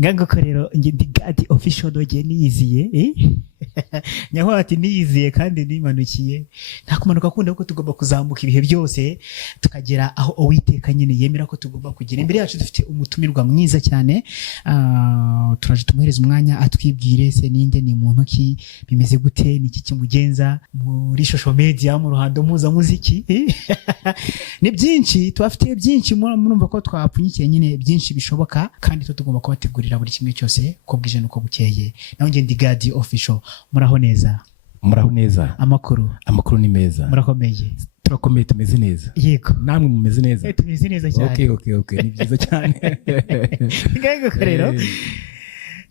Ngango ko rero nge ndi God official doge niyiziye nyaho ati niyiziye kandi nimanukiye nta kumanuka kunda ko tugomba kuzamuka ibihe byose tukagera aho Uwiteka nyine yemera ko tugomba kugira. Imbere yacu dufite umutumirwa mwiza cyane, turaje tumuhereza umwanya atwibwire se ninde, ni muntu ki, bimeze gute, niki kimugenza muri social media, mu ruhando mpuzamuziki ni byinshi tubafite byinshi, murumva ko twapfunyikiye nyine byinshi bishoboka, kandi tugomba kubategurira buri kimwe cyose uko bwije nuko bukeye. Naho nge ndi God official. Muraho neza? Muraho neza. Amakuru ni meza. Murakomeye? Turakomeye, tumeze neza. Yego. Namwe mumeze neza? Tumeze neza cyane. Okay, ni byiza cyane. Ngango rero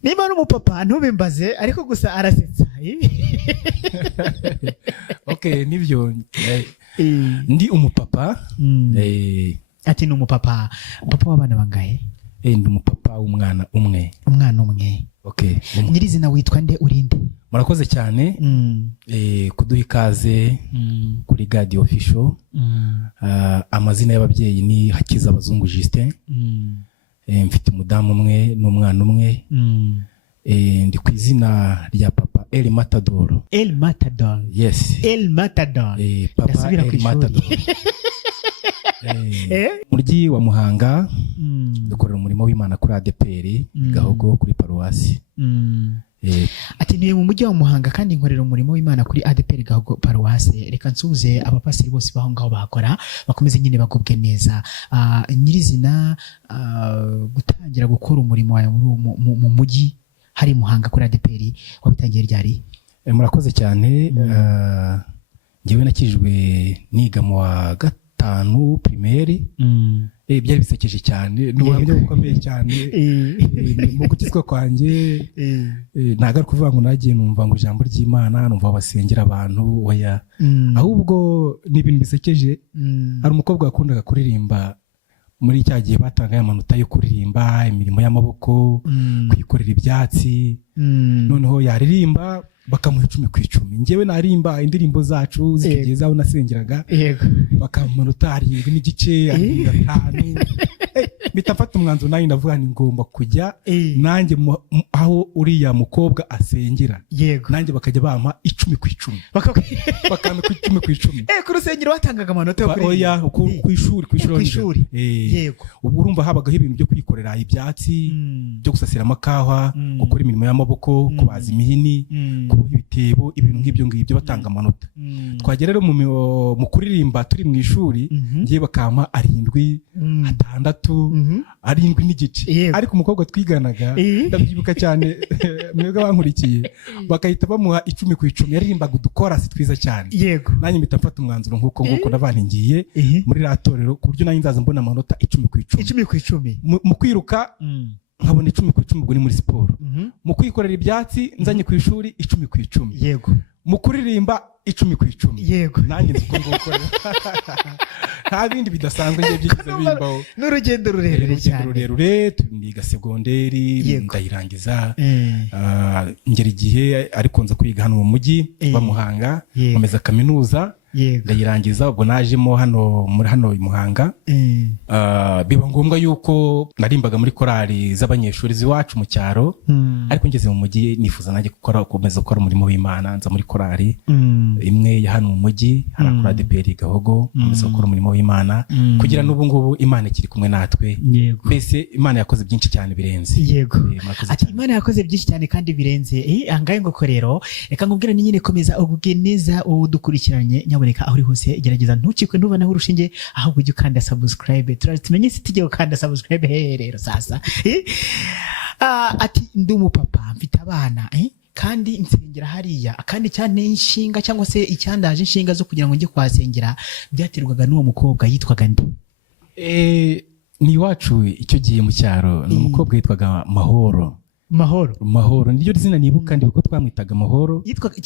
niba ari umupapa ntubimbaze, ariko gusa arasetsa. Okay, nibyo. Ndi umupapa. Ati ni umupapa. Papa w'abana bangahe? Ndi umupapa w'umwana umwe. Umwana umwe. Okay. Nyirizina witwa nde, urinde? Murakoze cyane kuduha ikaze kuri God official. Amazina y'ababyeyi ni Hakiza Abazungu Justin. Mfite umudamu umwe n'umwana umwe. Ndi ku izina rya Papa El Matador. El Matador. Yes. El Matador. Papa El Matador. Muryi wa Muhanga, dukorera umurimo w'Imana kuri ADPR Gahogo kuri paruwasi. Ati niye mu mujyi wa Muhanga kandi nkorera umurimo w'Imana kuri ADPR Gahogo paruwasi. Reka nsuze abapasiri bose baho ngaho bahakora, bakomeze nyine bagubwe neza. Nyirizina gutangira gukora umurimo wawe mu mujyi hari Muhanga kuri ADPR wabitangiye ryari? Murakoze cyane. Ngewe nakijwe niga mu wa gatanu primaire. Byari bisekeje cyane, n'ubuhamya bukomeye cyane mu gukizwa kwanjye. Ntago ari kuvuga ngo nagiye numva ngo ijambo ry'Imana, numva basengera abantu, oya. Ahubwo ni ibintu bisekeje. Hari umukobwa wakundaga kuririmba muri cya gihe batanga amanota yo kuririmba imirimo y'amaboko, kwikorera ibyatsi. Noneho yaririmba bakamuha 10 ku 10. Ngewe narimba indirimbo zacu zikigeza aho nasengeraga, bakamanota 7 n'igice, 5. Bitafata umwanzuro nayo ndavuga ni ngomba kujya nanjye aho uriya mukobwa asengera, nanjye bakajya bampa 10 ku 10. Bakampa 10 ku 10. Ku rusengero batangaga amanota yo kuririmba? Oya, ku ishuri. Yego. Ubwo urumva habagaho ibintu byo kwikorera ibyatsi, byo gusasira amakawa, gukora imirimo y'amaboko, kubaza imihini, kuboha ibitebo, ibintu nk'ibyo ngibyo batanga amanota. Twagera rero mu kuririmba turi mu ishuri, ngiye bakampa 7, 6, 7 n'igice. Ariko umukobwa twiganaga ndabyibuka cyane, mwebwe bankurikiye, bakahita bamuha 10 ku 10. Yaririmbaga udukorasi twiza cyane. Nanjye mpita mfata umwanzuro nk'uko nabantingiye muri ratorero, ku buryo nanjye nzaza mbona amanota 10 ku 10. 10 ku 10. Mu kwiruka nkabona 10 ku 10, ubwo ni muri siporo. Mu kwikorera ibyatsi nzanye ku ishuri 10 ku 10. Mu kuririmba 10 ku 10. Nanjye nzi ko ngukora. Nta bindi bidasanzwe ngiye byigize bimbaho. N'urugendo rurerure cyane. Rurerure, niga segonderi, ndayirangiza. Ngera igihe ariko nza kwiga hano mu mujyi wa Muhanga, nkomeza kaminuza. Ndayirangiza, ubwo najemo hano i Muhanga. Biba ngombwa yuko narimbaga muri korali z'abanyeshuri ziwacu mu cyaro, ariko ngeze mu mujyi nifuza nanjye gukomeza gukora umurimo w'Imana. Nza muri korali imwe ya hano mu mujyi, hari kuri ADPR Gahogo, nkomeza gukora umurimo w'Imana kugira n'ubu ngubu Imana ikiri kumwe natwe. Mbese Imana yakoze byinshi cyane birenze. Ati Imana yakoze byinshi cyane kandi birenze. Angaye ngo rero reka nkubwira ni nyine komeza ugubwe neza udukurikiranye, nyaboneka aho uri hose gerageza ntucikwe ntubanaho urushinge, ahubwo ujye ukanda subscribe. Tumenye si tujye ukanda subscribe rero sasa. Ati ndi umupapa mfite abana kandi nsengera hariya, kandi cyane inshinga cyangwa se icyandaje inshinga zo kugira ngo njye kwasengera byaterwaga n'uwo mukobwa yitwaga nde? Ni iwacu icyo gihe mu cyaro, ni umukobwa yitwaga Mahoro. Niryo zina nibuka, ndi uko twamwitaga Mahoro.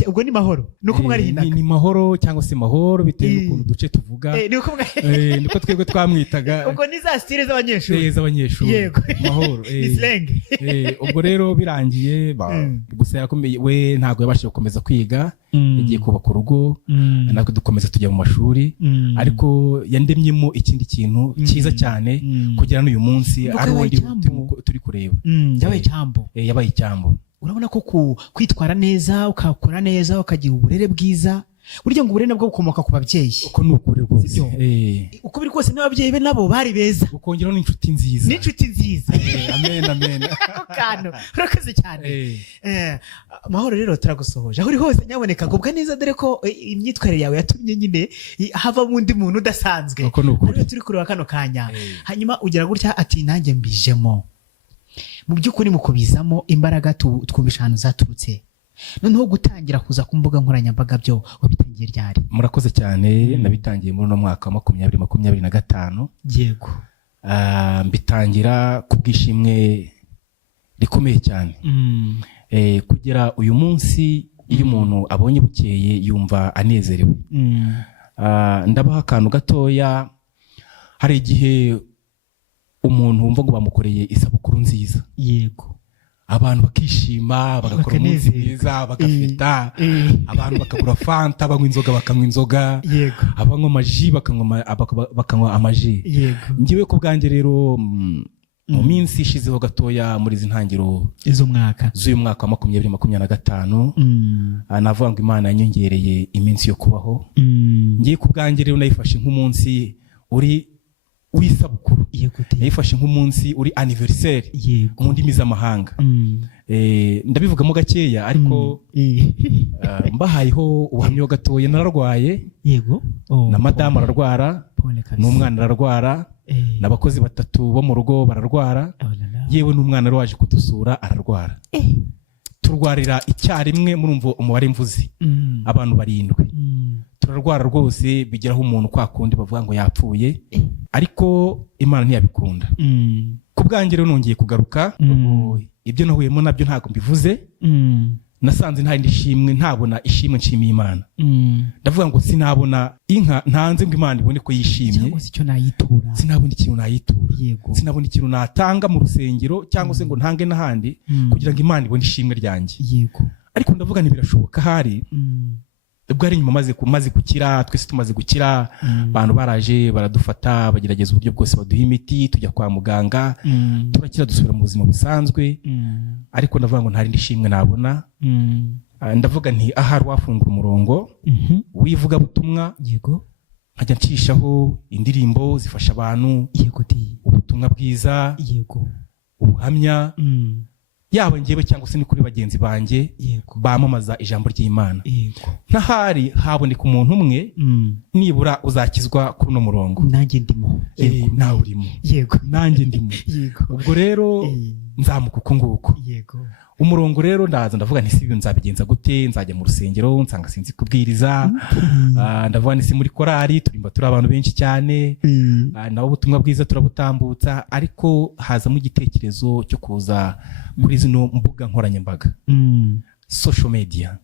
Ubwo ni Mahoro nuko mwari hindaga? Ni Mahoro cyangwa se Mahoro bitewe n'ukuntu duce tuvuga. Niko twebwe twamwitaga. Ubwo ni za style z'abanyeshuri. Yego. Mahoro. Ubwo rero birangiye gusa yakomeye we ntago yabashije gukomeza kwiga, yagiye kubaka urugo natwe dukomeza tujya mu mashuri ariko yandemyemo ikindi kintu cyiza cyane kugira n'uyu munsi ari undi turi kureba. Yabaye icyambo. Urabona ko kwitwara neza ukakora neza ukagira uburere bwiza, burya ngo uburere nabwo bukomoka ku babyeyi. Uko ni ukuri rwose. Uko biri kose n'ababyeyi be nabo bari beza. Ukongeraho n'inshuti nziza. N'inshuti nziza. Amen. Kano urakoze cyane. Mahoro rero turagusohoje. Aho uri hose nyaboneka gubwa neza, dore ko imyitwarire yawe yatumye nyine hava undi muntu udasanzwe. Uko ni ukuri. Turi kureba kano kanya. Hanyuma ugira gutya ati nanjye mbijemo. Mu by'ukuri mu kubizamo imbaraga twumvisha ahantu zaturutse. Noneho gutangira kuza ku mbuga nkoranyambaga byo wabitangiye ryari? Murakoze cyane. Nabitangiye muri no mwaka wa 2025. Yego. Mbitangira ku bwishimwe rikomeye cyane. Kugira uyu munsi iyo umuntu abonye bukeye yumva anezerewe. Ndabaha akantu gatoya. Hari igihe umuntu wumva ngo bamukoreye isabukuru nziza. Yego. Abantu bakishima, bagakora umunsi mwiza, bagafeta, abantu bakagura fanta, banywa inzoga bakanywa inzoga, abanywa amaji bakanywa amaji. Ngiwe ku bwanjye rero mu minsi ishizeho gatoya muri izi ntangiro z'uyu mwaka wa 2025 navuga ngo Imana yanyongereye iminsi yo kubaho. Ngiye ku bwanjye rero nayifashe nk'umunsi uri w'isabukuru, yayifashe nk'umunsi uri anniversaire mu ndimi z'amahanga. Ndabivugamo gakeya ariko mbahayeho ubuhamya gatoya. Nararwaye, na madamu ararwara, n'umwana ararwara, n'abakozi 3 bo mu rugo bararwara, yewe n'umwana ari waje kudusura ararwara. Turwarira icyarimwe, murumva umubare mvuzi, abantu 7. Turarwara rwose bigeraho umuntu kwa kundi bavuga ngo yapfuye, ariko Imana ntiyabikunda. Ku bwanjye rero nongeye kugaruka. Ibyo nahuyemo nabyo ntago mbivuze. Nasanze nta ndishimwe, ntabona ishimwe nshimiye Imana. Ndavuga ngo sinabona inka ntanze ngo Imana ibone ko yishimye, cyangwa se icyo nayitura. Sinabona ikintu nayitura. Sinabona ikintu natanga mu rusengero cyangwa se ngo ntange n'ahandi kugira ngo Imana ibone ishimwe ryanjye. Ariko ndavuga ntibirashoboka. Hari ubwo ari nyuma maze gukira, twese tumaze gukira, abantu baraje baradufata, bagerageza uburyo bwose baduha imiti, tujya kwa muganga, turakira dusubira mu buzima busanzwe. Ariko ndavuga ngo nta rindi shimwe nabona. Ndavuga nti ahari wafungura umurongo wivuga butumwa, nkajya ncishaho indirimbo zifasha abantu, ubutumwa bwiza, ubuhamya, yaba ngewe cyangwa se ni kuri bagenzi banjye bamamaza ijambo ry'Imana. Ntahari haboneka umuntu umwe nibura uzakizwa kuri no murongo. Nanjye ndimo. Nawe urimo. Nanjye ndimo. Ubwo rero nzamuka uko nguko. Umurongo rero ndavuga nti sibi nzabigenza gute? Nzajya mu rusengero nsanga sinzi kubwiriza. Ndavuga nti si muri korali turimba turi abantu benshi cyane, nawo ubutumwa bwiza turabutambutsa, ariko hazamo igitekerezo cyo kuza kuri zino mbuga nkoranyambaga, social media.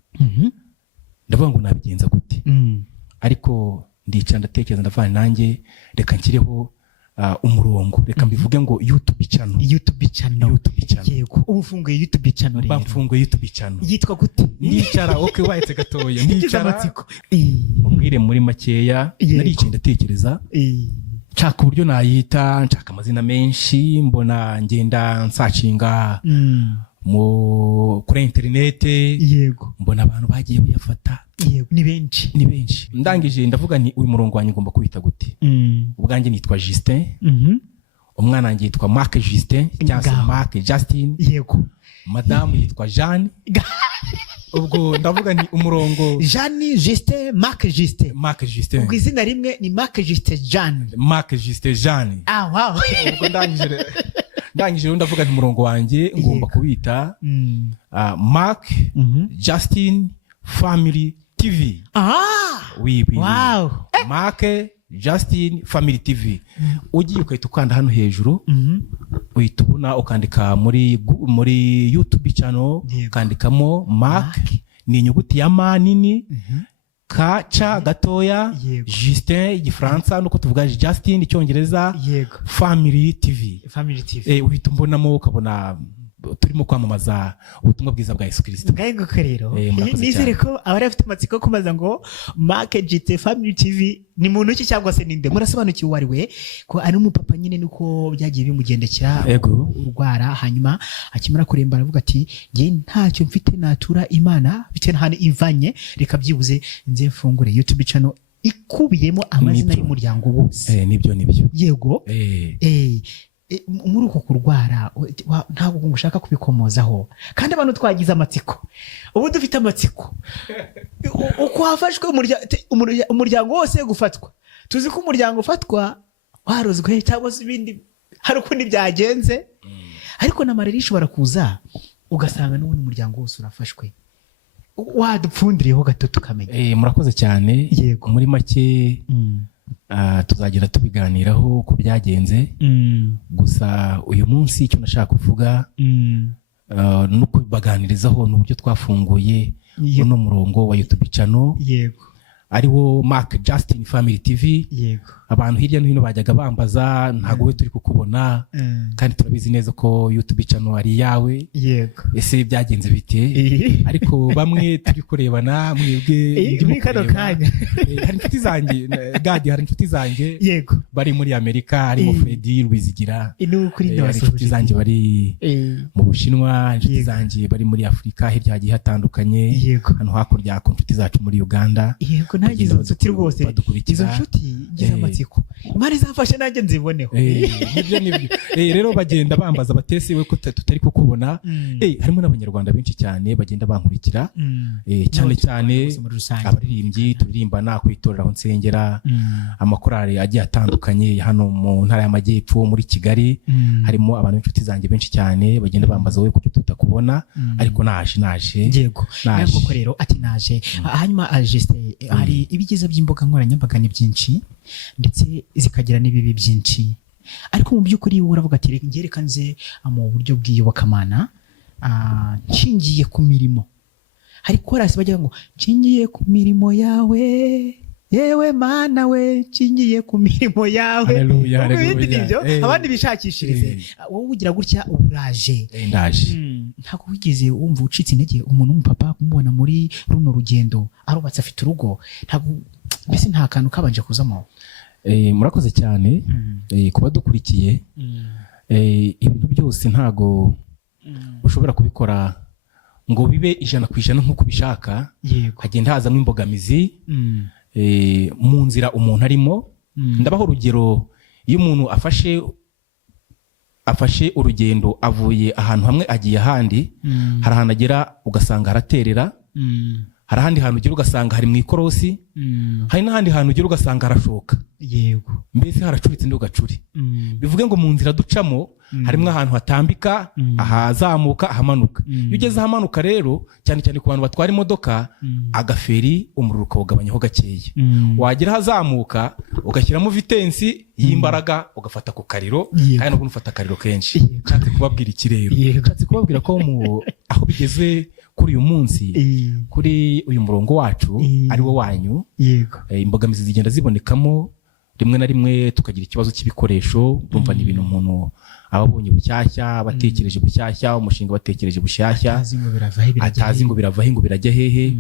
Ndavuga ngo nabigenza gute? Ariko ndicara ndatekereza, ndavuga nanjye reka nshyireho umurongo, reka mbivuge ngo YouTube channel. Yego. Ufunguye YouTube channel rero. Bamfunguye YouTube channel. Yitwa gute? Nicara wahetse gatoya. Nicara. Ubwire muri makeya, naricaye ndatekereza. Nshaka uburyo nayita, nshaka amazina menshi, mbona ngenda nsacinga kuri internet. Mbona abantu bagiye bayafata. Ni benshi. Ndangije ndavuga nti uyu murongo wanyu ngomba kubita gute? Ubwanjye nitwa Justin. Umwana wanjye yitwa Mark Justin cyangwa Mark Justin. Madamu yitwa Jeanne. Ubwo ndavuga nti umurongo Jeanne Justin, Mark Justin. Ubwo izina rimwe ni Mark Justin Jeanne. Wow. Ubwo ndangije ndavuga nti umurongo wanjye ngomba kubita Mark Justin Family TV. Wow. Mark Justin Family TV. Ugiye ukahita ukanda hano hejuru, uhita ubona ukandika muri YouTube channel, ukandikamo Mark, ni inyuguti ya ma nini, K gatoya, Justin igifaransa nuko tuvuga Justin icyongereza, Family TV. Uhita umbonamo ukabona turimo kwamamaza ubutumwa bwiza bwa Yesu Kristo. Ngaho rero nizere ko abari bafite amatsiko kumaza ngo Mark GT Family TV ni muntu ki cyangwa se ninde, murasobanukiwe uwari we ko ari umupapa nyine nuko byagiye bimugendekera urwara, hanyuma akimara kuremba aravuga ati nge ntacyo mfite natura Imana bite ntahani imvanye, reka byibuze nze mfungure YouTube channel ikubiyemo amazina y'umuryango wose. Nibyo yego. Muri uko kurwara ntabwo ngushaka kubikomozaho, kandi abantu twagize amatsiko, ubu dufite amatsiko uko hafashwe umuryango wose gufatwa. Tuzi ko umuryango ufatwa warozwe cyangwa se ibindi hari ukundi byagenze, ariko na mareri ishobora kuza ugasanga n'ubundi umuryango wose urafashwe. Wadupfundiriyeho gato tukamenya. Murakoze cyane. Muri make tuzagira tubiganiraho ku byagenze, gusa uyu munsi icyo nashaka kuvuga nuko baganirizaho n'uburyo twafunguye uno murongo wa YouTube channel ariwo Mark Justin Family TV. Abantu hirya no hino bajyaga bambaza ntago we turi kukubona, kandi turabizi neza ko YouTube channel ari yawe. Ese byagenze bite? Ariko bamwe turi kurebana mwebwe muri kano kanya. Hari inshuti zanjye hari inshuti zanjye bari muri Amerika, harimo Freddy Rwizigira, hari inshuti zanjye bari mu Bushinwa, inshuti zanjye bari muri Afurika hirya hagiye hatandukanye, hano hakurya ku inshuti zacu muri Uganda. Nagize inshuti rwose, izo nshuti ngize amatsiko, Imana izafashe nanjye nziboneho. Nibyo rero bagenda bambaza batese we ko tutari kukubona. Harimo n'abanyarwanda benshi cyane bagenda bankurikira, cyane cyane abaririmbyi turirimbana kwitorera aho nsengera, amakorali agiye atandukanye hano mu ntara y'Amajyepfo muri Kigali. Harimo abantu b'inshuti zanjye benshi cyane bagenda bambaza we kuko tutakubona, ariko naje. Yego ntabwo rero ati naje. Hanyuma Justin, hari ibigize by'imboga nkoranyambaga ni byinshi ndetse zikagira n'ibibi byinshi, ariko mu by'ukuri uravuga ati ngereka nze mu buryo bw'iyobokamana nshingiye ku mirimo. Hari korasi bagira ngo nshingiye ku mirimo yawe yewe Mana we, nshingiye ku mirimo yawe. Abandi bishakishirize, wowe ugira gutya uburaje ndaje. Ntabwo wigeze wumva ucitse intege umuntu w'umupapa kumubona muri runo rugendo arubatse afite urugo? Ntabwo mbese nta kantu kabanje kuzamo? Murakoze cyane kuba dukurikiye. Ibintu byose ntago ushobora kubikora ngo bibe 100% nk'uko ubishaka. Hagenda hazamo imbogamizi mu nzira umuntu arimo. Ndabaho urugero, iyo umuntu afashe urugendo avuye ahantu hamwe agiye ahandi, hari ahantu agera ugasanga haraterera, hari ahandi hantu ugera ugasanga hari mu ikorosi, hari n'ahandi hantu ugera ugasanga harashoka. Mbese haracuritse ndi ugacuri. Bivuge ngo mu nzira ducamo harimo ahantu hatambika, ahazamuka, ahamanuka. Iyo ugeze ahamanuka rero, cyane cyane ku bantu batwara imodoka, agaferi umuriro ukawugabanyaho gakeya. Wagera ahazamuka ugashyiramo vitensi y'imbaraga ugafata ku kariro, kandi nubwo ufata akariro kenshi. Nshatse kubabwira iki rero? Nshatse kubabwira ko aho bigeze kuri uyu munsi, kuri uyu murongo wacu ari wo wanyu, imbogamizi zigenda zibonekamo. Rimwe na rimwe tukagira ikibazo cy'ibikoresho, urumva ni ibintu umuntu ababonye bushyashya, batekereje bushyashya, umushinga batekereje bushyashya, atazi ngo biravahe ngo birajya hehe.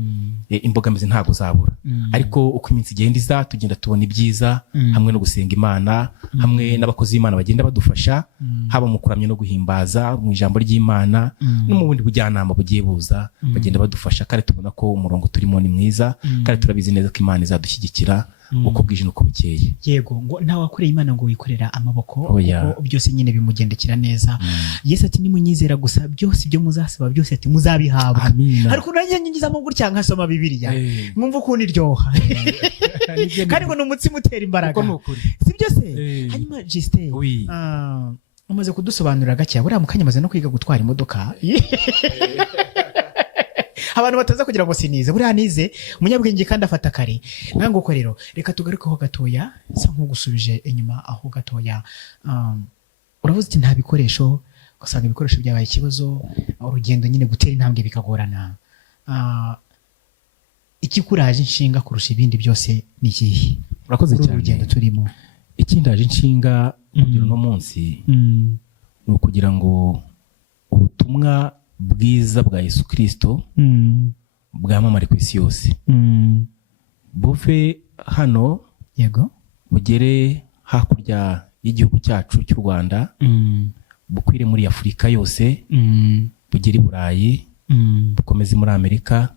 Imbogamizi ntago zabura, ariko uko iminsi igenda iza tugenda tubona ibyiza, hamwe no gusenga Imana, hamwe n'abakozi b'Imana bagenda badufasha, haba mu kuramya no guhimbaza mu ijambo ry'Imana, no mu bundi bujyanama bugiye buza bagenda badufasha, kandi tubona ko umurongo turimo ni mwiza, kandi turabizi neza ko Imana izadushyigikira uko bwije nuko bukeye. Yego, ngo nta wakoreye Imana ngo wikorera amaboko, kuko byose nyine bimugendekera neza. Yesu ati nimunyizera gusa byose ibyo muzasaba byose ati muzabihabwa. Ariko nanjye nyingizamo gutya nkasoma Bibiliya, mwumva ukuntu iryoha, kandi ngo n'umutsima utera imbaraga, si byo se? Hanyuma Justin, umaze kudusobanurira gake, buriya mukanya maze no kwiga gutwara imodoka. Abantu bataza kugira ngo sinize, buriya nize umunyabwenge kandi afata kare. Ngango ko rero reka tugarukeho gatoya, sa nk'ugusubije inyuma aho gatoya. Uravuze ati nta bikoresho, ugasanga ibikoresho byabaye ikibazo, urugendo nyine gutera intambwe bikagorana. Ikikuraje inshinga kurusha ibindi byose ni ikihe? Urakoze cyane. Urugendo turimo, ikindaje inshinga kugira no munsi ni ukugira ngo ubutumwa bwiza bwa Yesu Kristo bwamamare ku isi yose, buve hano yego bugere hakurya y'igihugu cyacu cy'u Rwanda, bukwire muri Afurika yose, bugere i Burayi, bukomeze muri Amerika,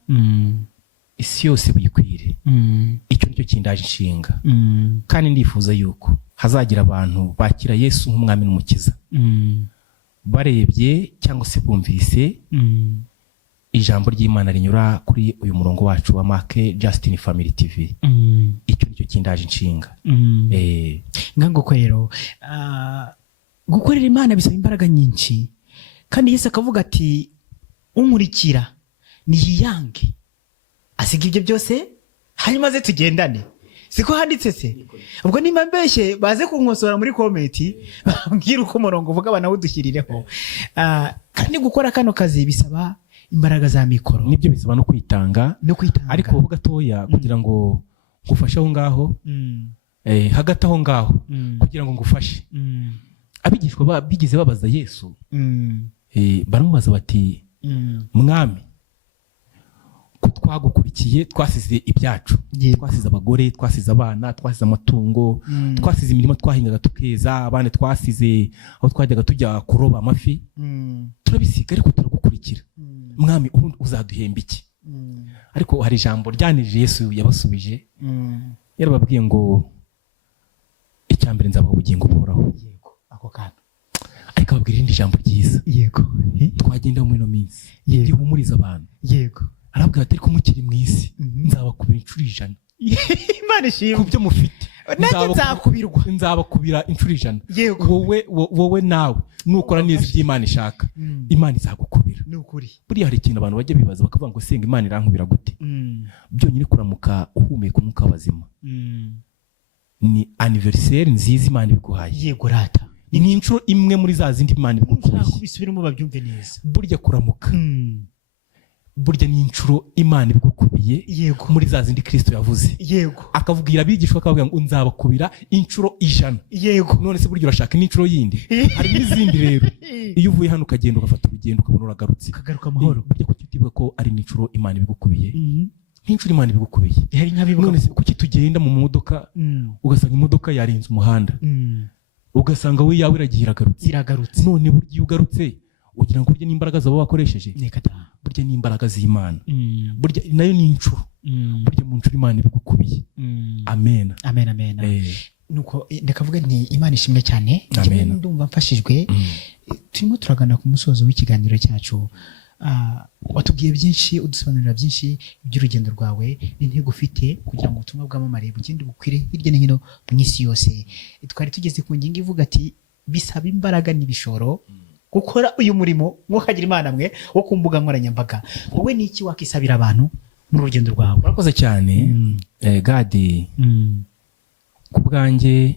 isi yose buyikwire. Icyo nicyo kindaje inshinga, kandi ndifuza yuko hazagira abantu bakira Yesu nk'umwami n'umukiza, barebye cyangwa se bumvise ijambo ry'Imana rinyura kuri uyu murongo wacu wa Make Justin Family TV. Icyo nicyo kindaje inshinga. Ngango rero gukorera Imana bisaba imbaraga nyinshi, kandi Yesu akavuga ati umurikira niyiyange asiga ibyo byose hanyuma ze tugendane. Siko handitse se? Ubwo nimba mbeshye baze kunkosora muri komenti bambwira uko umurongo uvuga banawe dushyirireho. Kandi gukora kano kazi bisaba imbaraga za mikoro, nibyo bisaba no kwitanga, ariko uvuga gatoya kugira ngo ngufashe aho ngaho, hagati aho ngaho kugira ngo ngufashe. Abigishwa bigize babaza Yesu, baramubaza bati mwami, ko twagukurikiye twasize ibyacu, twasize abagore, twasize abana, twasize amatungo, twasize imirimo twahingaga tukeza, abandi twasize aho twajyaga tujya kuroba amafi, turabisiga ariko turagukurikira, mwami uzaduhemba iki? Ariko hari ijambo ryanije Yesu yabasubije, yarababwiye ngo icyambere nzabaha ubugingo buhoraho. Ariko ababwira irindi jambo ryiza, twagenda muri ino minsi rihumuriza abantu. Arabwira ati ariko mukiri mu isi nzabakubira inshuro 100. Imana ishimwe ku byo mufite, nzabakubira inshuro 100. Wowe nawe nukora neza ibyo Imana ishaka, Imana izagukubira. Buriya hari ikintu abantu bajya bibaza bakavuga ngo senga Imana irankubira gute? Byonyine kuramuka uhumeka umwuka w'abazima ni anniversaire nziza Imana ibiguhaye. Yego rata, ni inshuro imwe muri za zindi Imana ibiguhaye. Kubisubiramo babyumve neza. Burya kuramuka, burya ni inshuro Imana ibigukubiye muri za zindi Kristo yavuze. Akavugira abigishwa akavuga ngo nzabakubira inshuro 100. None se burya urashaka n'inshuro yindi? Hari n'izindi rero. Iyo uvuye hano ukagenda ugafata urugendo ukabona uragarutse, ukagaruka amahoro, burya kuki utibuka ko ari n'inshuro Imana ibigukubiye? N'inshuro Imana ibigukubiye. None se kuki tugenda mu modoka ugasanga imodoka yarenze umuhanda, ugasanga we yawe iragiye iragarutse. None burya iyo ugarutse ugira ngo burya n'imbaraga zabo wakoresheje, burya n'imbaraga z'Imana, burya nayo ni inshuro, burya mu nshuro Imana ibigukubiye. Amen. Nuko ndakavuga nti Imana ishimwe cyane. Ndumva mfashijwe. Turimo turagana ku musozo w'ikiganiro cyacu. Watubwiye byinshi, udusobanurira byinshi by'urugendo rwawe n'intego ufite kugira ngo ubutumwa bwamamare bugende bukwire hirya no hino mu isi yose. Twari tugeze ku ngingo ivuga ati bisaba imbaraga n'ibishoro gukora uyu murimo mwokagira Imana mwe wo ku mbuga nkoranyambaga. Wowe ni iki wakisabira abantu mu rugendo rwawe? Urakoze cyane. Gadi, ku bwanjye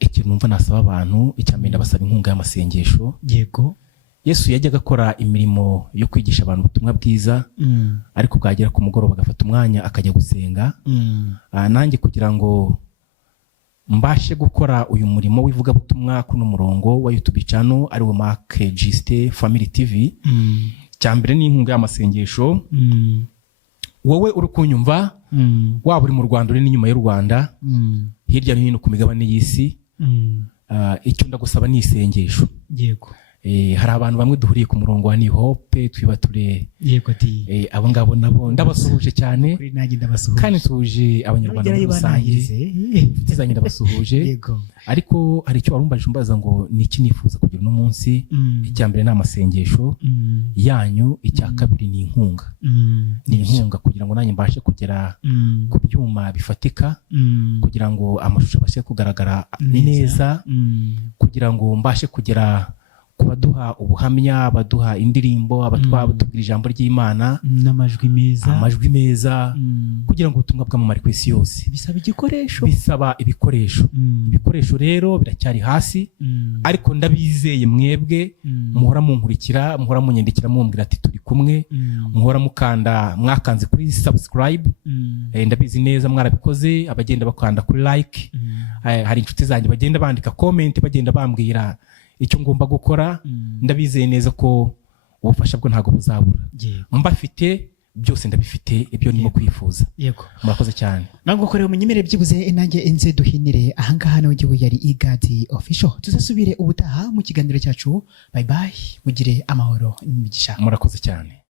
ikintu numva nasaba abantu, icyambere ndabasaba inkunga y'amasengesho. Yego. Yesu yajyaga akora imirimo yo kwigisha abantu ubutumwa bwiza, ariko bwagera ku mugoroba agafata umwanya akajya gusenga. Nanjye kugira ngo mbashe gukora uyu murimo w'ivugabutumwa kuno murongo wa YouTube channel ari wo Make Justin Family TV, cyambere ni inkunga y'amasengesho. Wowe uri kunyumva, waba uri mu Rwanda uri n'inyuma y'u Rwanda, hirya no hino ku migabane y'isi, icyo ndagusaba ni isengesho. Yego. Hari abantu bamwe duhuriye ku murongo wa Ni Hope, twibature abo ngabo nabo ndabasuhuje cyane, kandi tuje abanyarwanda muri rusange, inshuti zanjye ndabasuhuje. Ariko hari icyo warumbaje umbaza ngo niki nifuza kugira uno munsi. Icyambere ni amasengesho yanyu, icya kabiri ni inkunga. Ni inkunga kugira ngo nanjye mbashe kugera ku byuma bifatika, kugira ngo amashusho abashe kugaragara neza, kugira ngo mbashe kugera kubaduha ubuhamya, baduha indirimbo, abatubwira ijambo ry'Imana n'amajwi meza, kugira ngo ubutumwa bwamamare ku isi yose. Bisaba igikoresho, bisaba ibikoresho. Ibikoresho rero biracyari hasi, ariko ndabizeye mwebwe muhora munkurikira, muhora munyandikira mumbwira ati turi kumwe, muhora mwakanze kuri subscribe. Ndabizi neza mwarabikoze, abagenda bakanda kuri like. Hari inshuti zanjye bagenda bandika comment, bagenda bambwira icyo ngomba gukora ndabizeye neza ko ubufasha bwo ntago buzabura mbafite byose ndabifite ibyo ndimo kwifuza yego murakoze cyane ntabwo korera umunyemere byibuze nanjye enze duhinire ahangaha nawe gihe yari Igadi Official tuzasubire ubutaha mu kiganiro cyacu bye bye mugire amahoro n'imigisha murakoze cyane